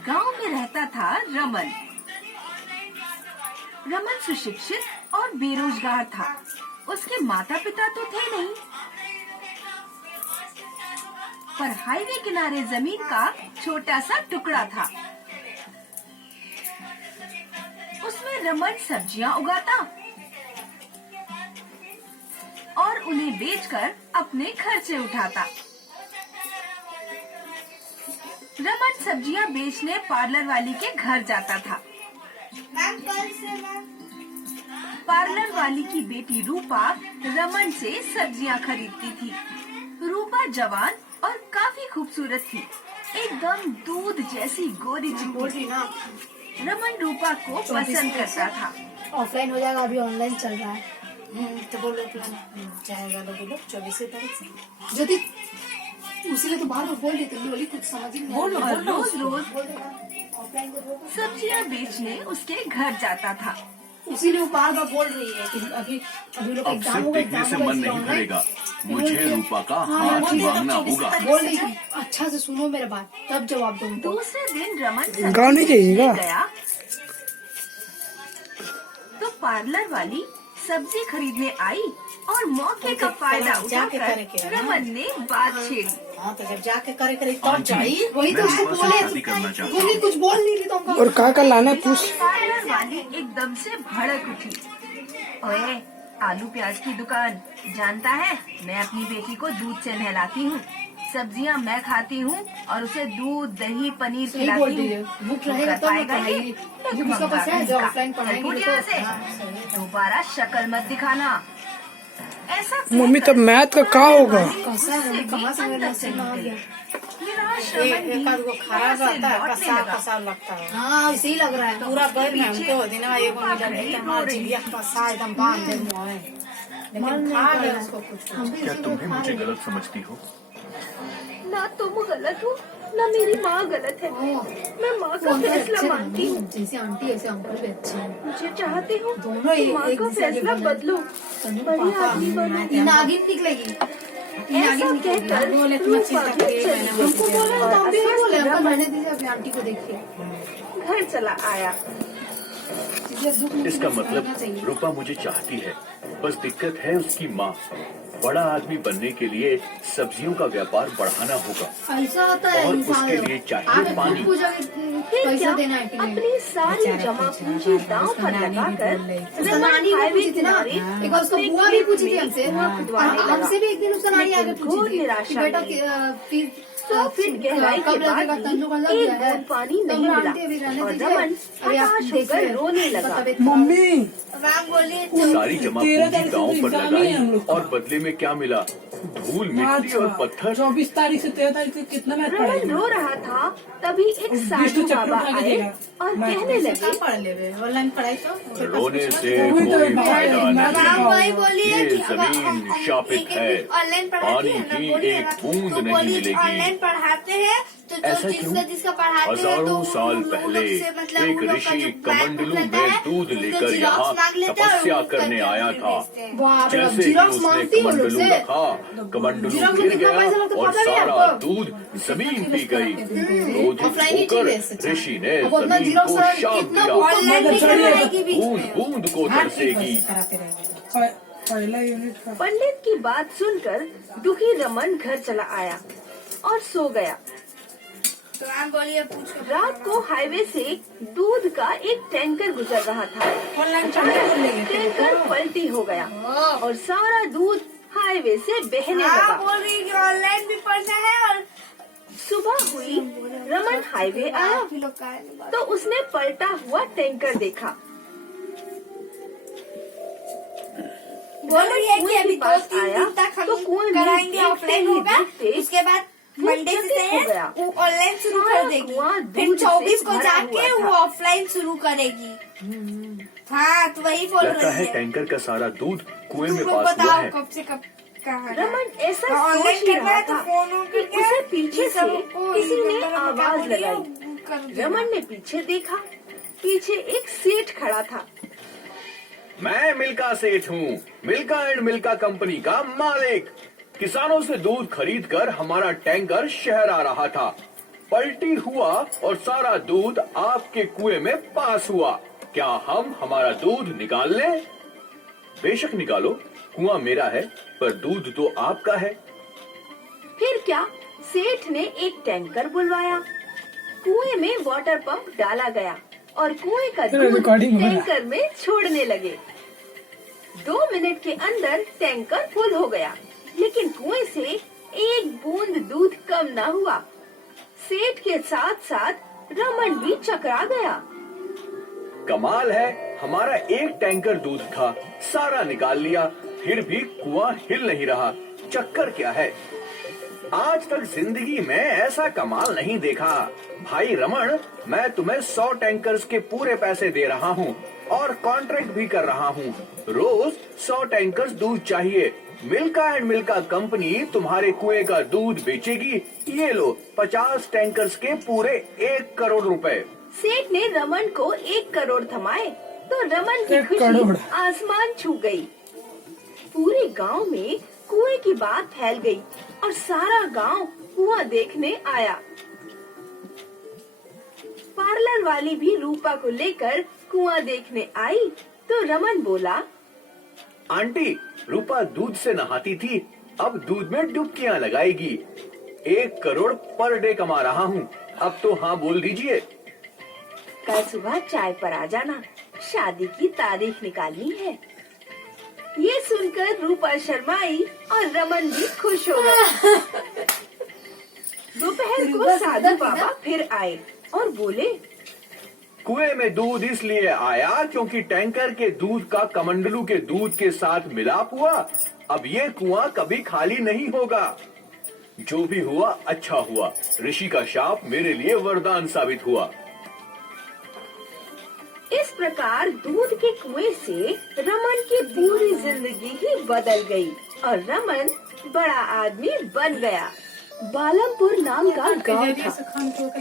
गांव में रहता था रमन। रमन सुशिक्षित और बेरोजगार था। उसके माता पिता तो थे नहीं, पर हाईवे किनारे जमीन का छोटा सा टुकड़ा था। उसमें रमन सब्जियां उगाता और उन्हें बेचकर अपने खर्चे उठाता। रमन सब्जियां बेचने पार्लर वाली के घर जाता था। पार्लर वाली की बेटी रूपा रमन से सब्जियां खरीदती थी। रूपा जवान और काफी खूबसूरत थी, एकदम दूध जैसी गोरी चिट्टी। रमन रूपा को पसंद करता था। ऑफलाइन हो जाएगा, अभी ऑनलाइन चल रहा है। तो बोलो प्लान जाएगा, बोलो 24 तारीख से। ज्योति उसीलिए तो बार बार बोल रही थी, बोली कुछ समझ ही नहीं। और रोज रोज ऑफलाइन सब्जियां बेचने उसके घर जाता था। उसीलिए वो बार बार बोल रही है कि अभी लोग अब एग्जाम सिर्फ होगा, देखने से मन नहीं भरेगा, मुझे रूपा का हाँ, हाथ बोल मांगना होगा। बोल रही थी। अच्छा से सुनो मेरे बात, तब जवाब दो उनको। दूसरे दिन रमन गाने सब्जी चाहिएगा। बेचने गया तो पार्लर वाली सब्जी खरीदने आई और मौके का फायदा जाके करे उठाकर क्या ना? रमन ने बात छेड़ी। हाँ तो जब जाके करे तब आंटी, जाई। वही मैं तो उसको रूपा से बोले, शादी करना चाहता बोली हूँ। कुछ बोल नहीं रही तो हमको। और का लाना है पूछ। पार्लर वाली एकदम से भड़क उठी। ओए, आलू प्याज की दुकान, जानता है मैं अपनी बेटी को दूध से नहलाती हूँ, सब्जियाँ मैं खाती हूँ और उसे दूध दही पनीर सही बोल खिलाती रही हूँ। है। भूख रहेगा तब ना पढ़ाई। भूख इसका पास है जो ऑफलाइन पढ़ाएंगे यहाँ तो। से दोबारा शक्ल मत दिखाना। ऐसा मम्मी तब मैथ का क्या होगा? कैसा है, कहाँ से मेरा नसीब आ गया। एक आध गो खराब रहता है, कसा लगता है। हाँ ऐसे ही लग रहा है। पूरा घर में हमको हो दिन एगो मिलल है, हमारा चिड़िया कसा एकदम बांध दे मुँह में। लेकिन खा गए उसको कुछ। क्या तुम्हें मुझे गलत समझती हो? ना तुम गलत हो ना मेरी माँ गलत है। मैं माँ का फैसला मानती हूँ। जैसे आंटी ऐसे अंकल भी अच्छे हैं। मुझे चाहते हो दोनों तो एक माँ का दूसरे के फैसला बगल। बदलो, बड़ी आदमी बनो। नागिन निकलेगी। ऐसा कहकर बोले तुम रूपा चिंता भी करिए, चली मैंने गई। हमको बोला तो हम भी नहीं बोले, और अंकल रहने दीजिए, अपनी आंटी को देखिए। घर चला आया। इसलिए दुख मुझे इसका समझना मतलब चाहिए। रूपा मुझे चाहती है, बस दिक्कत है उसकी माँ। बड़ा आदमी बनने के लिए सब्जियों का व्यापार बढ़ाना होगा ऐसा होता है और इंसान उसके लोग। लिए चाहिए आगे पानी। खुद पूजा के फिर पैसा क्या देना है कि नहीं। अपनी सारी जमा पूंजी दांव पर लगाकर उसका नानी भी पूछी थी ना, एक बार उसका बुआ भी पूछी थी हमसे, और हमसे भी एक दिन उसका नानी आगे लेकिन पूछी घोर थी निराशा कि बेटा मिली। फिर 100 फीट गहराई के कब लगेगा, बाद तंजो का लग भी गया एक है, बूंद पानी तो नहीं आंटी अभी मिला रहने और दीजिए, रमन अभी आप हताश होकर देखिए। रोने लगा। तबियत मम्मी सारी जमा पूंजी दांव पर लगाई और बदले में क्या मिला? धूल मिट्टी और पत्थर। 24 तारीख से 13 तारीख तक कितना मैच रमन पढ़ेगी? रो रहा था, तभी एक साधु बाबा आए और कहने लगे, पढ़ लेवे ऑनलाइन पढ़ाई तो रोने से वही तो कोई बात फायदा है, मैं नहीं। तो वही बोली है ये कि अगर जमीन शापित है, ऑनलाइन पानी की एक बूंद नहीं मिलेगी। ऑनलाइन पढ़ाते हैं तो ऐसा जो क्यों? जिसका पढ़ाते हैं तो हजारों साल उन लोग पहले से मतलब एक उन लोग का ऋषि जो कमंडलू रहता में है, दूध उसको लेकर जिराफ यहाँ मांग लेते हैं और तपस्या वो करने करके आया फिर था। बेचते हैं। बाप रे, जैसे ही जिराफ उसने मांगती है वो लोग कमंडलू से। रखा, कमंडलू जिराफ को गिर कितना गया पैसा लगता और पता नहीं सारा आपको? दूध जमीन पी गई। क्रोधित ऑफलाइन ही होकर चीज़ है, ऋषि ने अब अपना जमीन जिराफ को सारा शाप कितना दिया। ऑनलाइन भी करवाएगी बीच बूंद में। बूंद को तरसेगी। कराते रहेंगे। पहला यूनिट का पंडित की बात सुनकर दुखी रमन घर चला आया और सो गया। तो मैम बोलिए पूछो। रात को हाईवे से दूध का एक टैंकर गुजर रहा था। ऑनलाइन पढ़ाई कर लेंगे। टैंकर पलटी हो गया और सारा दूध हाईवे से बहने हाँ लगा। बोल रही है कि ऑनलाइन भी पढ़ना है और सुबह हुई, रमन हाईवे आया आप ही लोग का है। तो उसने पलटा हुआ टैंकर देखा। बोल रही है कि अभी पास 2-3 आया दिन तक तो हम कुएं में कराएंगे, देखते ऑफलाइन ही होगा, देखते उसके बाद वो मंडे से चकित हो गया। वो ऑनलाइन शुरू सारा कर देगी, कुआं फिर दूध से 24 को भरा जाके हुआ वो था। ऑफलाइन शुरू करेगी। हाँ तो वही बोल लगता रही है है। टैंकर का सारा दूध कुएं में तुम लोग पास हुआ बताओ है। कब से कब कहाँ है? रमन ऐसा तो सोच ऑनलाइन ही करना रहा है तो था फोन कि उसे पीछे से किसी ने आवाज लगाई। लगाई। रमन ने पीछे देखा, पीछे एक सेठ खड़ा था। मैं मिल्का सेठ हूँ, मिल्का एंड मिल्का कंपनी का मालिक। किसानों से दूध खरीद कर हमारा टैंकर शहर आ रहा था। पलटी हुआ और सारा दूध आपके कुएं में पास हुआ। क्या हम हमारा दूध निकाल लें? बेशक निकालो, कुआं मेरा है पर दूध तो आपका है। फिर क्या, सेठ ने एक टैंकर बुलवाया, कुएं में वाटर पंप डाला गया और कुएं का चलो, दूध रिकॉर्डिंग हो रहा है। टैंकर में छोड़ने लगे। 2 मिनट के अंदर टैंकर फुल हो गया, लेकिन कुएं से एक बूंद दूध कम न हुआ। सेठ के साथ साथ रमन भी चकरा गया। कमाल है, हमारा एक टैंकर दूध था, सारा निकाल लिया, फिर भी कुआं हिल नहीं रहा। चक्कर क्या है? आज तक जिंदगी में ऐसा कमाल नहीं देखा। भाई रमन, मैं तुम्हें 100 टैंकर्स के पूरे पैसे दे रहा हूँ और कॉन्ट्रैक्ट भी कर रहा हूँ। रोज 100 टैंकर्स दूध चाहिए। मिल्का एंड मिल्का कंपनी तुम्हारे कुएं का दूध बेचेगी। ये लो 50 टैंकर्स के पूरे 1 करोड़ रुपए। सेठ ने रमन को 1 करोड़ थमाए तो रमन की 1 खुशी करोड़। आसमान छू गई। पूरे गांव में कुएं की बात फैल गई और सारा गांव कुआं देखने आया। पार्लर वाली भी रूपा को लेकर कुआं देखने आई तो रमन बोला, आंटी, रूपा दूध से नहाती थी, अब दूध में डुबकियां लगाएगी। 1 करोड़ पर डे कमा रहा हूँ। अब तो हाँ बोल दीजिए। कल सुबह चाय पर आ जाना, शादी की तारीख निकालनी है। ये सुनकर रूपा शर्माई और रमन भी खुश हो गया। दोपहर को साधु बाबा फिर आए और बोले, कुएं में दूध इसलिए आया क्योंकि टैंकर के दूध का कमंडलू के दूध के साथ मिलाप हुआ। अब ये कुआं कभी खाली नहीं होगा। जो भी हुआ अच्छा हुआ। ऋषि का शाप मेरे लिए वरदान साबित हुआ। इस प्रकार दूध के कुएं से रमन की पूरी जिंदगी ही बदल गई और रमन बड़ा आदमी बन गया। बालमपुर नाम का गांव था।